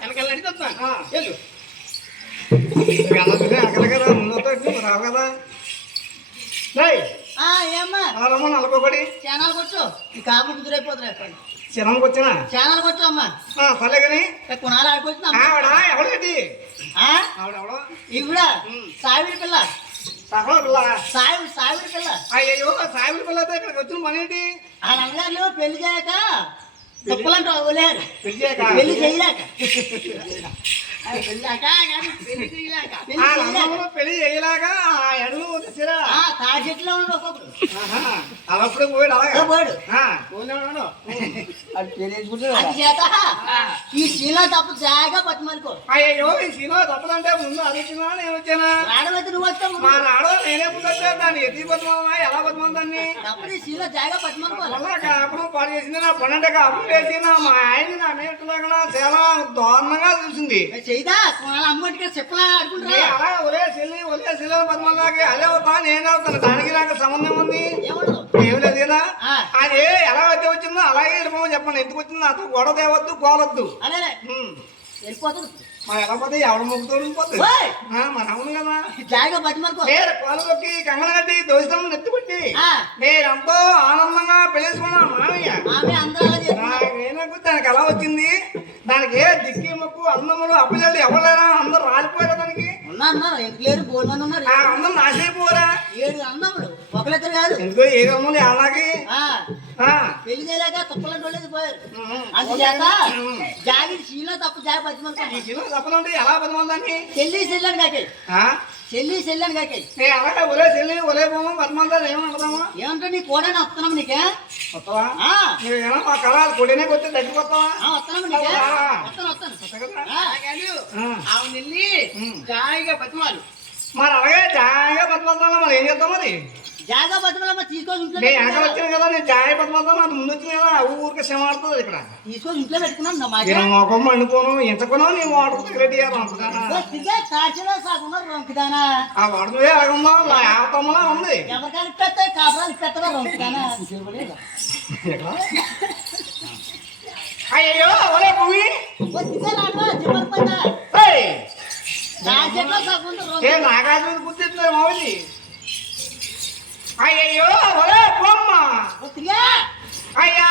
వెనకాల అడిగితే వెళ్ళు వెనకాల కదా ముందు రావు కదా ఏమ్మా రమ్మని నలకొకటి ఛానల్ కొచ్చు ఈ కాపు కుదిరైపోతున్నాయి చిరంకి వచ్చినా ఛానల్ కొచ్చు అమ్మా సరే కానీ కొనాలి ఆడుకొచ్చిన ఎవరికి ఆవిడెవడో ఇవిడ సావిడి పిల్ల సహోదరు పిల్ల సావిడి పిల్ల అయ్యో సాయిబుల పిల్లతో ఇక్కడికి వచ్చిన పని ఏంటి ఆ రంగారు పెళ్లి చేయక తుప్పలంటూ వదిలేరు పెళ్లి చేయక పెళ్లి చేయలేక పెళ్లి చేయలాగా ఎడలు తెచ్చిరా తాచెట్లో ఉన్నాడు ఒక్కొక్కడు అలాప్పుడు పోయాడు అలాగా పోయాడు చేత ఈ శీలా తప్పు జాగా పట్టుమనుకో అయ్యో ఈ సినిమా తప్పదంటే ముందు అది వచ్చినా నేను వచ్చానా రాడవైతే నువ్వు వచ్చావు మా నాడో నేనే ముందు వచ్చా దాన్ని ఎత్తి బతుమా ఎలా బతుమా దాన్ని తప్పుడు ఈ శీలా జాగా పట్టుమనుకో అలా కాపురం పాడు చేసింది నా పన్నెండు కాపురం వేసిన మా ఆయన నా మీద చాలా దారుణంగా చూసింది చేయదా అమ్మటికి చెప్పలా ఆడుకుంటారా అలా ఒలే చెల్లి బతుమలాగే అదే అవుతా నేనే అవుతాను దానికి నాకు సంబంధం ఉంది ఏమి లేదు కదా అది ఎలా అయితే వచ్చిందో అలాగే వెళ్ళిపోమని చెప్పండి ఎందుకు వచ్చిందో నాతో గొడవ తేవద్దు గోలొద్దు అదే వెళ్ళిపోతుంది మరి ఎలా పోతే ఎవడ మొక్కుతో వెళ్ళిపోతుంది మన అవును కదా జాగా పట్టుమనుకో నేను పాలకొక్కి కంగన కట్టి దోషం నెత్తిపెట్టి నేనంతో ఆనందంగా పెళ్ళేసుకున్నా మామయ్య అందరూ నేనకు దానికి ఎలా వచ్చింది దానికి ఏ దిక్కి మొక్కు అన్నములు అప్పచెల్లి ఎవరైనా అందరూ రాలిపోయారా దానికి ఉన్నారు ఎందుకు లేరు బోల్ మంది ఉన్నారు అందరూ నాశైపోరా 7 అన్నములు ఒకరిద్దరు కాదు ఎందుకో ఏది అమ్మలు అలాగే పెళ్లి చేయలేక తుప్పలంటి వాళ్ళకి పోయారు అందుచేత జాగి శీలో తప్పు జాగి పట్టుమనుకో తప్పనండి ఎలా పదమందాన్ని చెల్లి చెల్లని కాకే చెల్లని కాకే అలాగే ఒలే చెల్లి ఒలే పోమా పదమందా ఏమంటామా ఏమంటా నీ కూడా వస్తున్నాము నీకే వస్తావా నువ్వేమో మా కళ కొడినే కొట్టి దగ్గరికి వస్తావా వస్తున్నాము నీకే వస్తాను ఆమె వెళ్ళి జాయిగా బతిమాలు మరి అలాగే జాయిగా పద్మంతా మరి ఏం చేద్దాం మరి జాగా బతుమలమ్మ తీసుకొని ఇంట్లో నేను వెనకాల వచ్చాను కదా నేను జాయి పద్మంతా అది ముందు వచ్చింది కదా ఊరికే శ్రమ ఆడుతుంది ఇక్కడ తీసుకొని ఇంట్లో పెట్టుకున్నాను నేను మొఖం మండిపోను ఎంతకున్నావు నీ వాటర్ రెడీ కాశీలో సాగున్నారు రొంకిదానా ఆ వాటర్ ఎలాగుందా యావతమ్మలా ఉంది ఎవరికైనా ఇప్పేస్తాయి కాపురాలు ఇప్పేస్తావా రొంకిదానా అయ్యో ఒరే భూమి నాగార్జున గుర్తిస్తున్నారు మావది అయ్యో ఒరే బొమ్మ అయ్యా